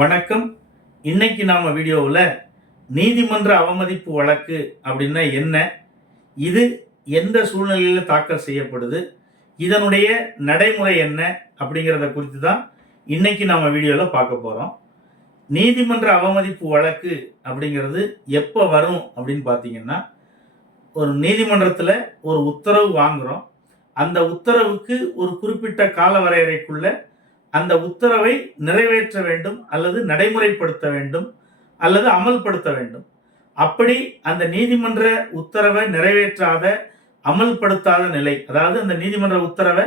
வணக்கம். இன்னைக்கு நாம வீடியோவில் நீதிமன்ற அவமதிப்பு வழக்கு அப்படின்னா என்ன? இது எந்த சூழ்நிலையில் தாக்கல் செய்யப்படுது? இதனுடைய நடைமுறை என்ன? அப்படிங்கிறத குறித்து தான் இன்னைக்கு நாம வீடியோவில் பார்க்க போகிறோம் நீதிமன்ற அவமதிப்பு வழக்கு அப்படிங்கிறது எப்போ வரும் அப்படின்னு பார்த்தீங்கன்னா ஒரு நீதிமன்றத்தில் ஒரு உத்தரவு வாங்குகிறோம் அந்த உத்தரவுக்கு ஒரு குறிப்பிட்ட கால வரையறைக்குள்ளே அந்த உத்தரவை நிறைவேற்ற வேண்டும் அல்லது நடைமுறைப்படுத்த வேண்டும் அல்லது அமல்படுத்த வேண்டும். அப்படி அந்த நீதிமன்ற உத்தரவை நிறைவேற்றாத அமல்படுத்தாத நிலை அதாவது அந்த நீதிமன்ற உத்தரவை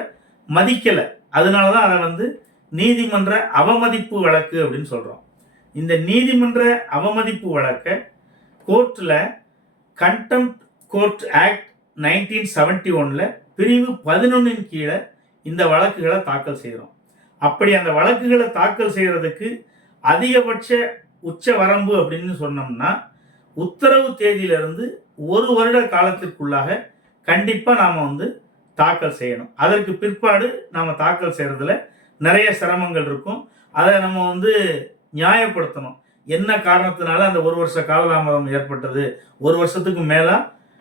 மதிக்கலை. அதனால தான் அதை வந்து நீதிமன்ற அவமதிப்பு வழக்கு அப்படின்னு சொல்கிறோம் இந்த நீதிமன்ற அவமதிப்பு வழக்கை கோர்ட்டில் contempt court act nineteen seventy ஒனில் பிரிவு பதினொன்றின் கீழே இந்த வழக்குகளை தாக்கல் செய்கிறோம். அப்படி அந்த வழக்குகளை தாக்கல் செய்கிறதுக்கு அதிகபட்ச உச்ச வரம்பு அப்படின்னு சொன்னோம்னா உத்தரவு தேதியிலிருந்து ஒரு வருட காலத்திற்குள்ளாக கண்டிப்பாக நாம் வந்து தாக்கல் செய்யணும். அதற்கு பிற்பாடு நாம் தாக்கல் செய்கிறதுல நிறைய சிரமங்கள் இருக்கும். அதை நம்ம வந்து நியாயப்படுத்தணும். என்ன காரணத்தினால அந்த ஒரு வருஷ காலதாமதம் ஏற்பட்டது? ஒரு வருஷத்துக்கு மேலே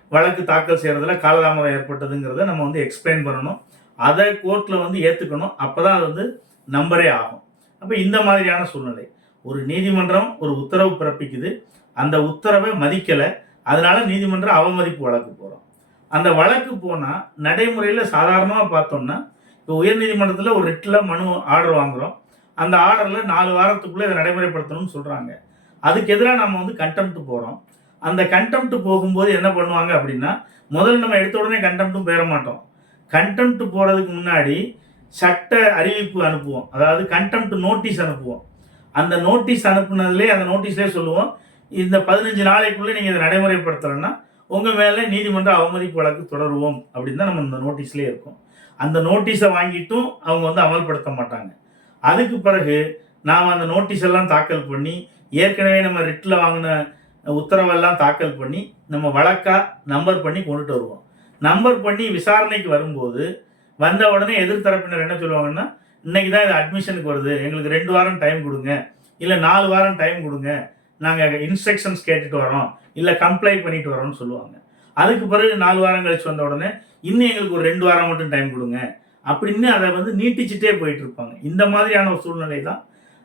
வழக்கு தாக்கல் செய்கிறதுல காலதாமதம் ஏற்பட்டதுங்கிறத நம்ம வந்து எக்ஸ்பிளைன் பண்ணணும். அதை கோர்ட்டில் வந்து ஏற்றுக்கணும் அப்போ தான் அது வந்து நம்பரே ஆகும். அப்போ இந்த மாதிரியான சூழ்நிலை. ஒரு நீதிமன்றம் ஒரு உத்தரவு பிறப்பிக்குது. அந்த உத்தரவை மதிக்கலை. அதனால நீதிமன்றம் அவமதிப்பு வழக்கு போகிறோம் அந்த வழக்கு போனால் நடைமுறையில் சாதாரணமாக பார்த்தோம்னா இப்போ உயர்நீதிமன்றத்தில் ஒரு ரிட்டில் மனு ஆர்டர் வாங்குகிறோம் அந்த ஆர்டரில் நாலு வாரத்துக்குள்ளே இதை நடைமுறைப்படுத்தணும்னு சொல்கிறாங்க அதுக்கு எதிராக நம்ம வந்து கண்டெம்ட் போகிறோம் அந்த கண்டெம்ட் போகும்போது என்ன பண்ணுவாங்க அப்படின்னா முதல்ல நம்ம எடுத்த உடனே கண்டெம்ட்டும் பெற மாட்டோம். கண்டெம்ட் போகிறதுக்கு முன்னாடி சட்ட அறிவிப்பு அனுப்புவோம். அதாவது கண்டெம்ட் நோட்டீஸ் அனுப்புவோம். அந்த நோட்டீஸ் அனுப்புனதுலேயே அந்த நோட்டீஸ்லேயே சொல்லுவோம். இந்த பதினஞ்சு நாளைக்குள்ளே நீங்கள் இதை நடைமுறைப்படுத்தலைன்னா உங்கள் மேலே நீதிமன்ற அவமதிப்பு வழக்கு தொடருவோம் அப்படின்னு தான் நம்ம இந்த நோட்டீஸ்லேயே இருக்கும். அந்த நோட்டீஸை வாங்கிட்டும் அவங்க வந்து அமல்படுத்த மாட்டாங்க. அதுக்கு பிறகு நாம் அந்த நோட்டீஸ் எல்லாம் தாக்கல் பண்ணி ஏற்கனவே நம்ம ரிட்டில் வாங்கின உத்தரவெல்லாம் தாக்கல் பண்ணி நம்ம வழக்காக நம்பர் பண்ணி கொண்டுட்டு வருவோம். நம்பர் பண்ணி விசாரணைக்கு வரும்போது வந்த உடனே எதிர்த்தரப்பினர் என்ன சொல்லுவாங்கன்னா இன்னைக்கு தான் இது அட்மிஷனுக்கு வருது. எங்களுக்கு ரெண்டு வாரம் டைம் கொடுங்க. இல்லை நாலு வாரம் டைம் கொடுங்க. நாங்கள் இன்ஸ்ட்ரக்ஷன்ஸ் கேட்டுட்டு வரோம். இல்லை கம்ப்ளைண்ட் பண்ணிட்டு வரோம்னு சொல்லுவாங்க. அதுக்கு பிறகு நாலு வாரம் கழிச்சு வந்த உடனே இன்னும் எங்களுக்கு ஒரு ரெண்டு வாரம் மட்டும் டைம் கொடுங்க. அப்படின்னு அதை வந்து நீட்டிச்சுட்டே போயிட்டு இருப்பாங்க. இந்த மாதிரியான ஒரு சூழ்நிலை தான்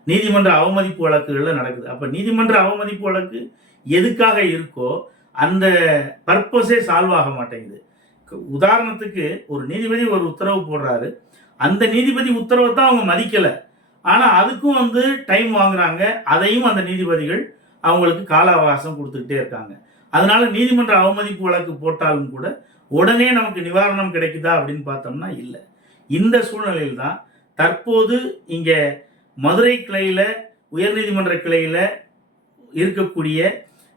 நீதிமன்ற அவமதிப்பு வழக்குகளில் நடக்குது. அப்போ நீதிமன்ற அவமதிப்பு வழக்கு எதுக்காக இருக்கோ அந்த பர்பஸே சால்வ் ஆக மாட்டேங்குது. உதாரணத்துக்கு ஒரு நீதிபதி ஒரு உத்தரவு போடுறாரு. அந்த நீதிபதி உத்தரவை தான் அவங்க மதிக்கலை. ஆனால் அதுக்கும் வந்து டைம் வாங்குறாங்க. அதையும் அந்த நீதிபதிகள் அவங்களுக்கு கால அவகாசம் கொடுத்துக்கிட்டே இருக்காங்க. அதனால நீதிமன்ற அவமதிப்பு வழக்கு போட்டாலும் கூட உடனே நமக்கு நிவாரணம் கிடைக்குதா அப்படின்னு பார்த்தோம்னா இல்லை. இந்த சூழ்நிலையில் தான் தற்போது இங்கே மதுரை கிளையில் உயர்நீதிமன்ற கிளையில் இருக்கக்கூடிய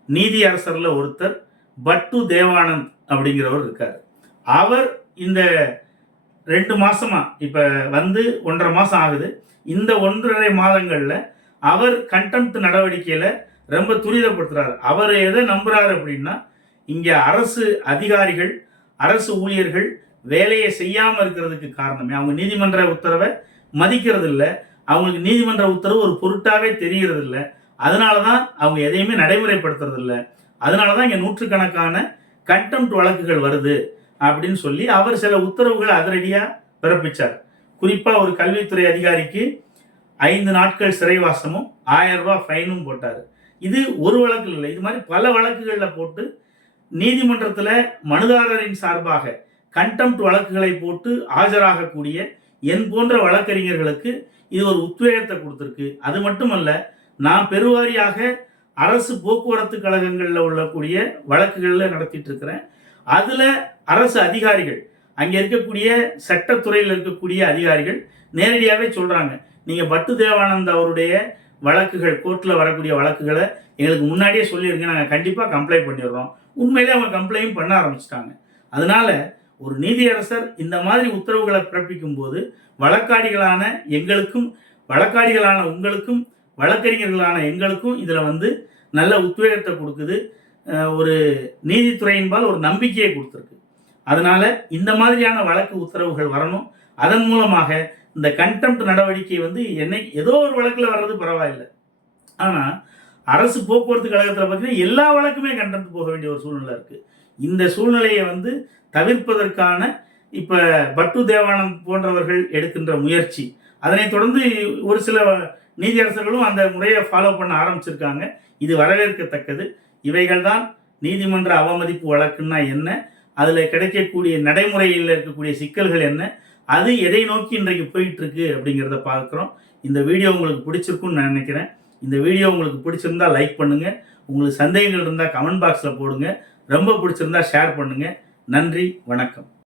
நீதி அரசரில் ஒருத்தர் பட்டு தேவானந்த் அப்படிங்கிறவர் இருக்கார். அவர் இந்த ரெண்டு மாதமாக இப்போ வந்து ஒன்றரை மாதம் ஆகுது. இந்த ஒன்றரை மாதங்களில் அவர் கண்டெம்ட் நடவடிக்கையில் ரொம்ப துரிதப்படுத்துகிறார் அவர் எதை நம்புகிறார் அப்படின்னா இங்கே அரசு அதிகாரிகள் அரசு ஊழியர்கள் வேலையை செய்யாமல் இருக்கிறதுக்கு காரணமே. அவங்க நீதிமன்ற உத்தரவை மதிக்கிறது இல்லை அவங்களுக்கு நீதிமன்ற உத்தரவு ஒரு பொருட்டாகவே தெரிகிறது இல்லை அதனால தான் அவங்க எதையுமே நடைமுறைப்படுத்துறது இல்லை அதனால தான் இங்கே நூற்றுக்கணக்கான கண்டெம்ட் வழக்குகள் வருது. அப்படின்னு சொல்லி அவர் சில உத்தரவுகளை அதிரடியாக பிறப்பிச்சார். குறிப்பாக ஒரு கல்வித்துறை அதிகாரிக்கு ஐந்து நாட்கள் சிறைவாசமும் ஆயிரம் ரூபாய் ஃபைனும் போட்டார். இது ஒரு வழக்கு இல்லை. இது மாதிரி பல வழக்குகளில் போட்டு நீதிமன்றத்தில் மனுதாரரின் சார்பாக கண்டெம்ட் வழக்குகளை போட்டு ஆஜராகக்கூடிய என் போன்ற வழக்கறிஞர்களுக்கு இது ஒரு உத்வேகத்தை கொடுத்துருக்கு. அது மட்டுமல்ல நான் பெருவாரியாக அரசு போக்குவரத்து கழகங்களில் உள்ளக்கூடிய வழக்குகளில் நடத்திட்டு இருக்கிறேன். அதில் அரசு அதிகாரிகள் அங்கே இருக்கக்கூடிய சட்டத்துறையில் இருக்கக்கூடிய அதிகாரிகள் நேரடியாகவே சொல்கிறாங்க நீங்கள் பட்டு தேவானந்த் அவருடைய வழக்குகள் கோர்ட்டில் வரக்கூடிய வழக்குகளை எங்களுக்கு முன்னாடியே சொல்லியிருங்க நாங்கள் கண்டிப்பாக கம்ப்ளைண்ட் பண்ணிடுறோம். உண்மையிலே அவங்க கம்ப்ளைண்ட் பண்ண ஆரம்பிச்சிட்டாங்க. அதனால ஒரு நீதியரசர் இந்த மாதிரி உத்தரவுகளை பிறப்பிக்கும் போது வழக்காடிகளான எங்களுக்கும் வழக்காடிகளான உங்களுக்கும் வழக்கறிஞர்களான எங்களுக்கும் இதில் வந்து நல்ல உத்வேகத்தை கொடுக்குது. ஒரு நீதித்துறையின்பால் ஒரு நம்பிக்கையை கொடுத்துருக்கு. அதனால இந்த மாதிரியான வழக்கு உத்தரவுகள் வரணும். அதன் மூலமாக இந்த கண்டெம்ட் நடவடிக்கை வந்து என்னை ஏதோ ஒரு வழக்கில் வர்றது பரவாயில்லை. ஆனால் அரசு போக்குவரத்து கழகத்தில் பார்த்தீங்கன்னா எல்லா வழக்குமே கண்டெம்ட் போக வேண்டிய ஒரு சூழ்நிலை இருக்குது இந்த சூழ்நிலையை வந்து தவிர்ப்பதற்கான இப்போ பட்டு தேவானந்த் போன்றவர்கள் எடுக்கின்ற முயற்சி அதனைத் தொடர்ந்து ஒரு சில நீதியரசர்களும் அந்த முறையை ஃபாலோ பண்ண ஆரம்பிச்சிருக்காங்க. இது வரவேற்கத்தக்கது. இவைகள் தான் நீதிமன்ற அவமதிப்பு வழக்குன்னா என்ன? அதில் கிடைக்கக்கூடிய நடைமுறையில் இருக்கக்கூடிய சிக்கல்கள் என்ன? அது எதை நோக்கி இன்றைக்கு போயிட்டுருக்கு அப்படிங்கிறத பார்க்குறோம். இந்த வீடியோ உங்களுக்கு பிடிச்சிருக்குன்னு நான் நினைக்கிறேன். இந்த வீடியோ உங்களுக்கு பிடிச்சிருந்தா லைக் பண்ணுங்கள் உங்களுக்கு சந்தேகங்கள் இருந்தால் கமெண்ட் பாக்ஸில் போடுங்க. ரொம்ப பிடிச்சிருந்தா ஷேர் பண்ணுங்கள் நன்றி வணக்கம்.